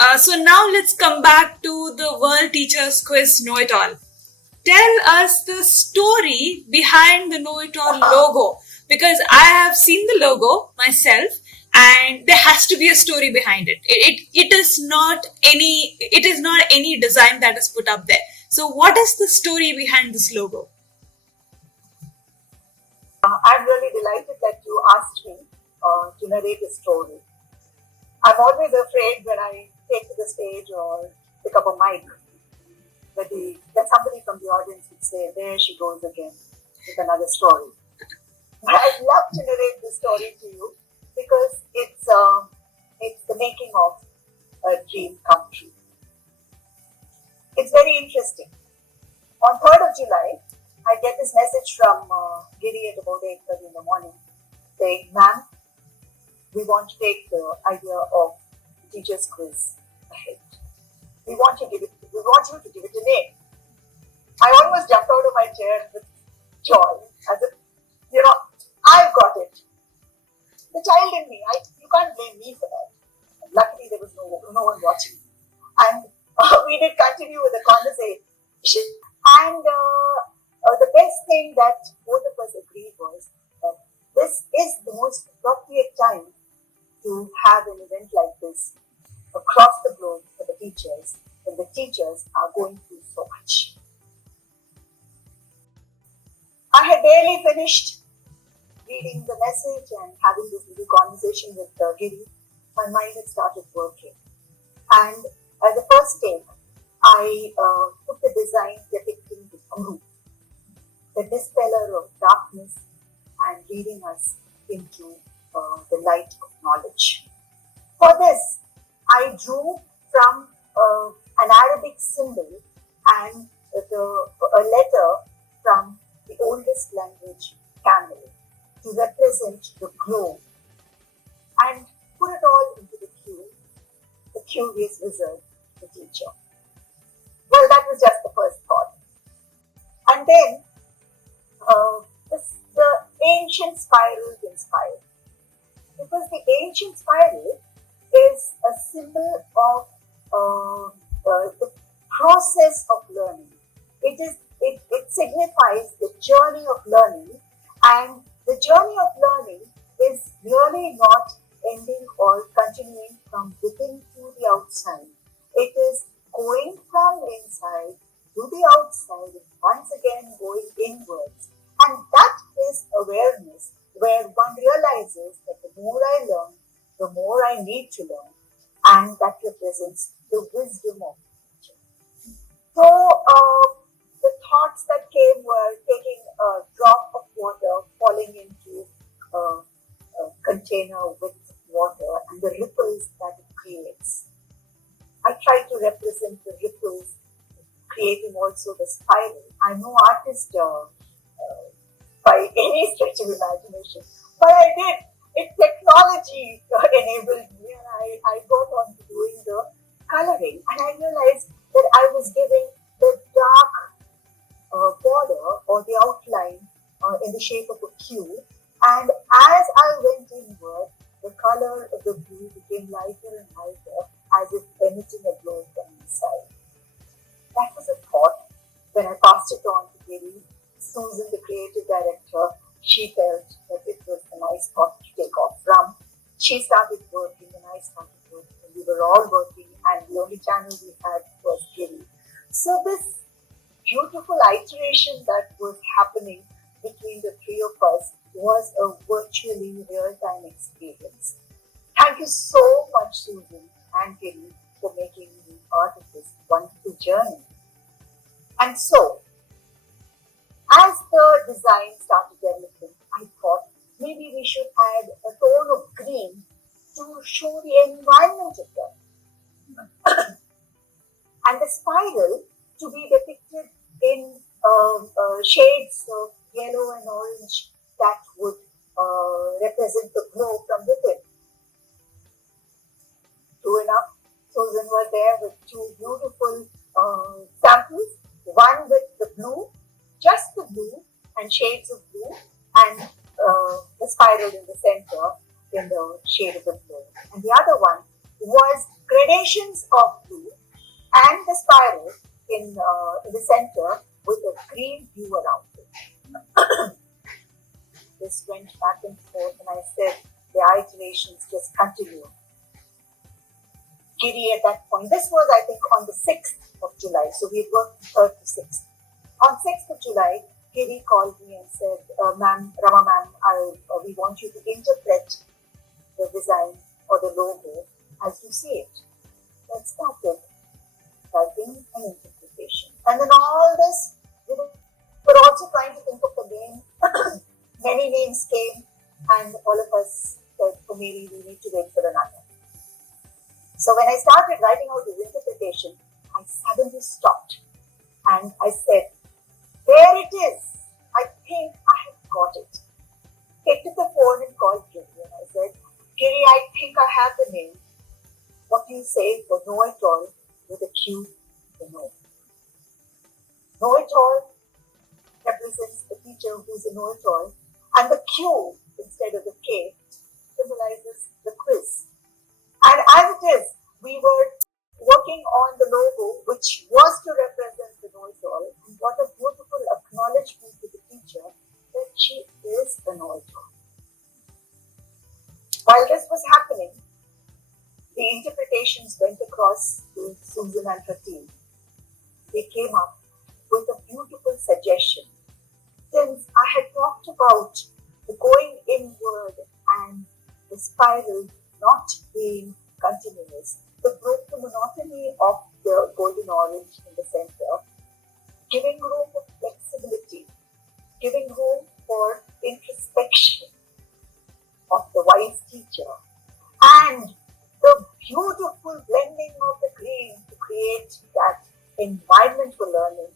So now let's come back to the World Teachers Quiz Know It All. Tell us the story behind the Know It All logo, because I have seen the logo myself, and there has to be a story behind it. It is not any design that is put up there. So what is the story behind this logo? I'm really delighted that you asked me to narrate a story. I'm always afraid when I take to the stage or pick up a mic that somebody from the audience would say, "There she goes again with another story." But I'd love to narrate this story to you because it's the making of a dream come true. It's very interesting. On 3rd of July, I get this message from Giri at about 8:30 in the morning saying, "Ma'am, we want to take the idea of teacher's quiz ahead. We want you to give it a name." I almost jumped out of my chair with joy, as if, I've got it. The child in me, you can't blame me for that. Luckily, there was no one watching. And we did continue with the conversation. And the best thing that both of us agreed was that this is the most appropriate time to have an event like this across the globe for the teachers, when the teachers are going through so much. I had barely finished reading the message and having this little conversation with Giri. My mind had started working. And at the first take, I took the design depicting the Guru, the dispeller of darkness and leading us into the light of knowledge. For this, I drew from an Arabic symbol and a letter from the oldest language, Tamil, to represent the globe, and put it all into the curious wizard, the teacher. Well, that was just the first thought. And then the ancient spiral inspired. Because the ancient spiral is a symbol of the process of learning. It signifies the journey of learning, and the journey of learning is really not ending or continuing from within to the outside. It is going from inside to the outside and once again going inwards. And that is awareness, where one realizes that the more I learn, the more I need to learn, and that represents the wisdom of nature. So the thoughts that came were taking a drop of water, falling into a container with water, and the ripples that it creates. I try to represent the ripples, creating also the spiral. I'm no artist by any stretch of imagination, but I did. Technology enabled me, and I got on to doing the coloring, and I realized that I was giving the dark border or the outline in the shape of a Q, and as I went inward, the color of the blue became lighter and lighter, as if emitting a glow from inside. That was a thought. When I passed it on to Giri, Susan, the creative director, she felt that it was a nice thought to take off from. She started working and I started working, and we were all working, and the only channel we had was Giri. So this beautiful iteration that was happening between the three of us was a virtually real-time experience. Thank you so much, Susan and Giri, for making me part of this wonderful journey. And so, as the design started developing, I thought maybe we should add a tone of green to show the environment of them. And the spiral to be depicted in shades of yellow and orange that would represent the glow from within. True enough, Susan was there with two beautiful samples, one with the blue, just the blue and shades of blue, and the spiral in the center in the shade of the blue. And the other one was gradations and the spiral in the center with a green view around it. This went back and forth, and I said, the iterations just continue. Giri at that point, this was I think on the 6th of July, so we had worked 3rd to 6th. On 6th of July, Giri called me and said, Ma'am, Rama ma'am, we want you to interpret the design or the logo as you see it. So I started writing an interpretation. And then all this, we were also trying to think of the name. Many names came, and all of us said, oh, maybe we need to wait for another. So when I started writing out this interpretation, I suddenly stopped and I said, there it is. I think I have got it. I took the phone and called Giri and I said, Giri, I think I have the name. What do you say for know it all with a Q, the know? Know it all represents the teacher who's a know it all, and the Q instead of the K symbolizes the quiz. And as it is, we were working on the logo, which was to represent the know-it-all, and what a beautiful acknowledgement to the teacher that she is the know-it-all. While this was happening, the interpretations went across to Susan and her team. They came up with a beautiful suggestion. Since I had talked about the going inward and the spiral not being continuous, it broke the monotony of the golden orange in the center, giving room for flexibility, giving room for introspection of the wise teacher, and the beautiful blending of the green to create that environment for learning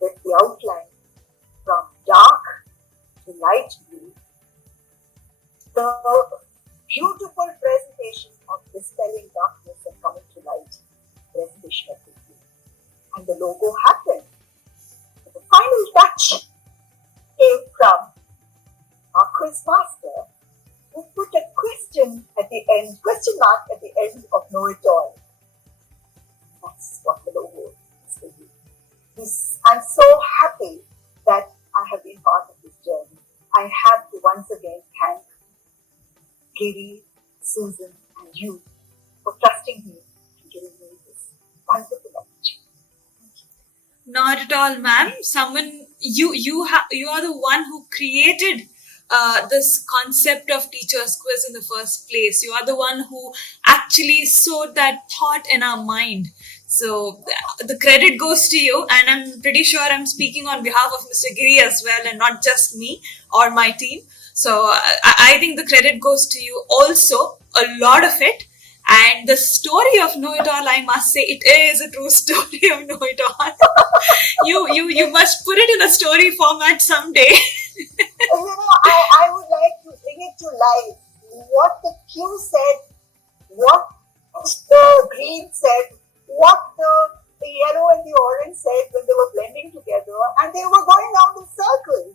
with the outline from dark to light blue. The beautiful presentation of dispelling darkness and coming to light, presentation of the blue. And the logo happened. But the final touch came from our quiz master, who put a question mark at the end of Know It All. That's what the logo is for you. I'm so happy that I have been part of this journey. I have to once again thank Giri, Susan, and you for trusting me and giving me this wonderful opportunity. Not at all, ma'am. You are the one who created this concept of teacher's quiz in the first place. You are the one who actually sowed that thought in our mind. So the credit goes to you, and I'm pretty sure I'm speaking on behalf of Mr. Giri as well, and not just me or my team. So I think the credit goes to you also, a lot of it. And the story of Know It All, I must say, it is a true story of Know It All. You must put it in a story format someday. I would like to bring it to life. What the Q said, what the green said, what the yellow and the orange said when they were blending together, and they were going down in circles.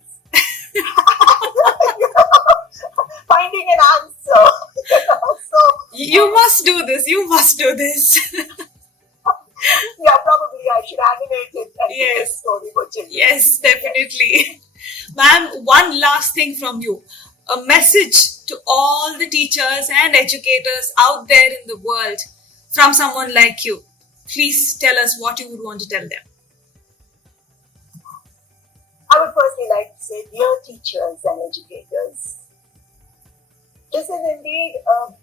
Finding an answer. So you must do this. You must do this. Yeah, probably I should animate it and make a story for children. Yes, definitely. Ma'am, one last thing from you. A message to all the teachers and educators out there in the world from someone like you. Please tell us what you would want to tell them. I would firstly like to say, dear teachers and educators, this is indeed a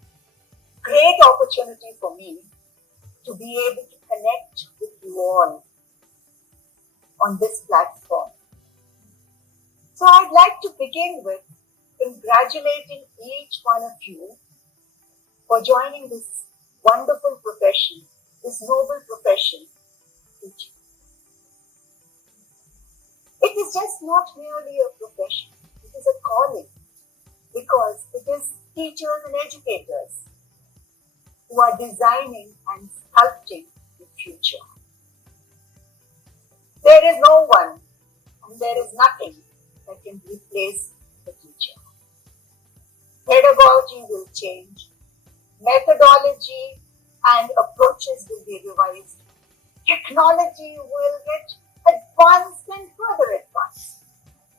great opportunity for me to be able to connect with you all on this platform. So I'd like to begin with congratulating each one of you for joining this wonderful profession, this noble profession, teaching. It is just not merely a profession, it is a calling, because it is teachers and educators who are designing and sculpting the future. There is no one and there is nothing that can replace the teacher. Pedagogy will change, methodology and approaches will be revised, Technology will get advanced and further advanced.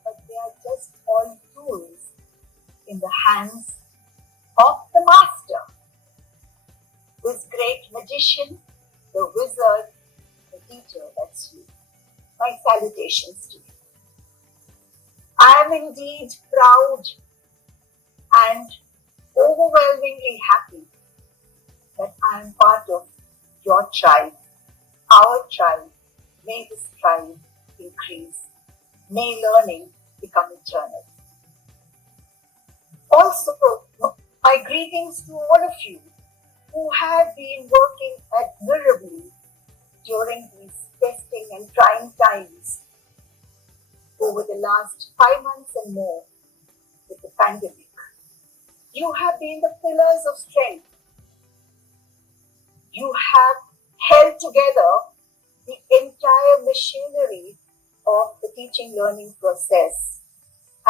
But they are just all tools in the hands of the master. This great magician, the wizard, the teacher, that's you. My salutations to you. I am indeed proud and overwhelmingly happy that I am part of your tribe, our tribe. May this tribe increase. May learning become eternal. Also, my greetings to all of you who have been working admirably during these testing and trying times over the last 5 months and more with the pandemic. You have been the pillars of strength. You have held together the entire machinery of the teaching learning process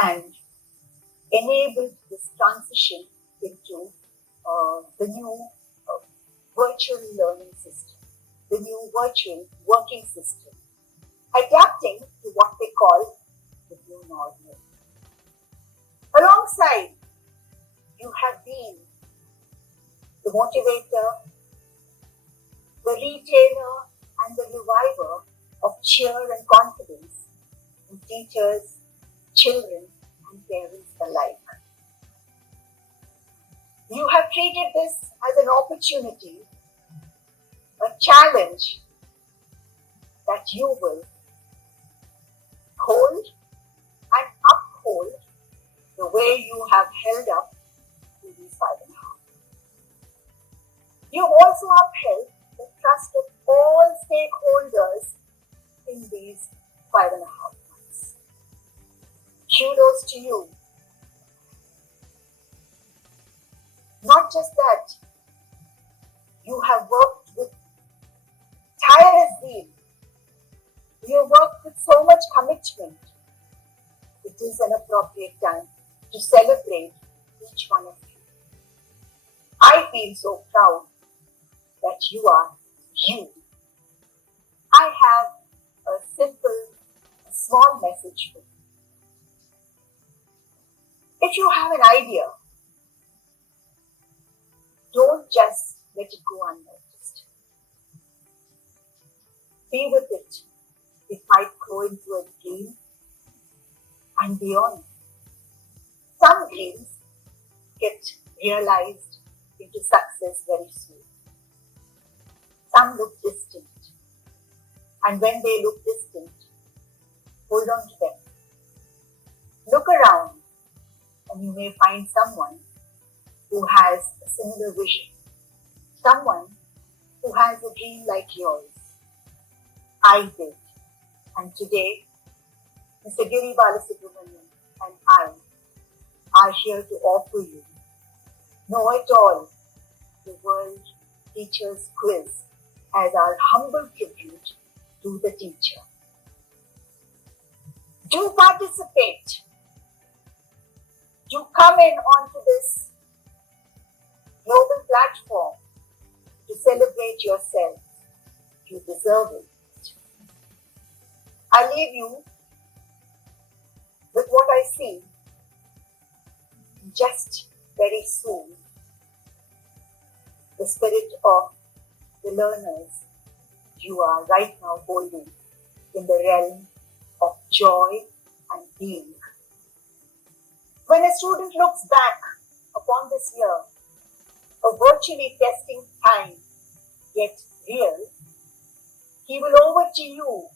and enabled this transition into the new virtual learning system, the new virtual working system, adapting to what they call the new normal. Alongside, you have been the motivator, the retainer, and the reviver of cheer and confidence in teachers, children, and parents alike. You have treated this as an opportunity, a challenge that you will hold and uphold the way you have held up in these 5.5. You have also upheld the trust of all stakeholders in these 5.5 months. Kudos to you. Not just that, you have worked with tireless zeal. You have worked with so much commitment. It is an appropriate time to celebrate each one of you. I feel so proud that you are you. I have a simple, small message for you. If you have an idea, don't just let it go unnoticed. Be with it. It might grow into a dream and beyond. Some dreams get realized into success very soon. Some look distant. And when they look distant, hold on to them. Look around and you may find someone who has a similar vision. Someone who has a dream like yours. I did. And today, Mr. Giri Balasubramanian and I are here to offer you Know It All, the World Teachers Quiz, as our humble tribute to the teacher. Do participate. Do come in onto this global platform to celebrate yourself. You deserve it. I leave you with what I see just very soon. The spirit of the learners you are right now holding in the realm of joy and being. When a student looks back upon this year, a virtually testing time, yet real, he will owe it to you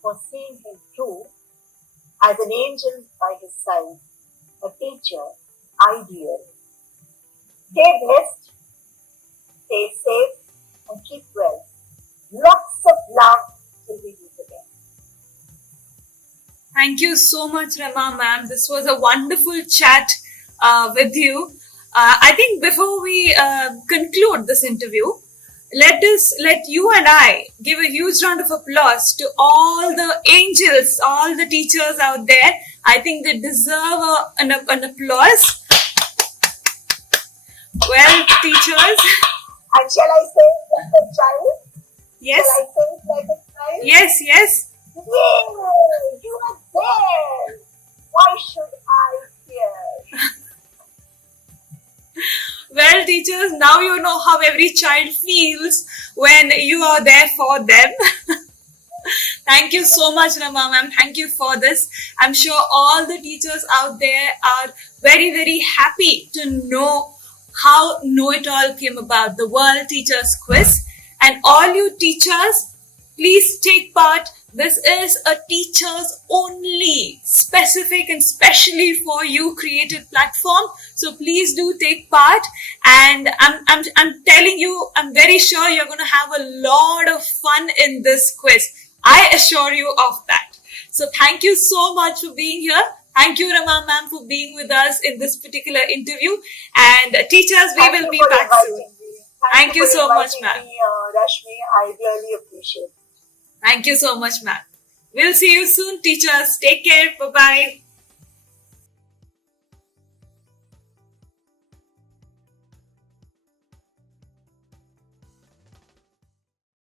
for seeing him through as an angel by his side, a teacher, ideal. Stay blessed, stay safe, and keep well. Lots of love till we meet again. Thank you so much, Rama ma'am. This was a wonderful chat with you. I think before we conclude this interview, let you and I give a huge round of applause to all the angels, all the teachers out there. I think they deserve an applause. Well, teachers. And shall I say it like a child? Yes. Shall I say it like a Yes, yes. Yay! You are there! Why should I fear? Well, teachers, now you know how every child feels when you are there for them. Thank you so much, Rama ma'am. Thank you for this. I'm sure all the teachers out there are very, very happy to know how Know It All came about, the World Teachers Quiz. And all you teachers, please take part. This is a teachers only, specific and specially for you created platform. So please do take part. And I'm telling you, I'm very sure you're going to have a lot of fun in this quiz. I assure you of that. So thank you so much for being here. Thank you, Rama ma'am, for being with us in this particular interview. And teachers, we will be back soon. Thank you so much, ma'am. Rashmi, I really appreciate it. Thank you so much, ma'am. We'll see you soon, teachers. Take care. Bye-bye.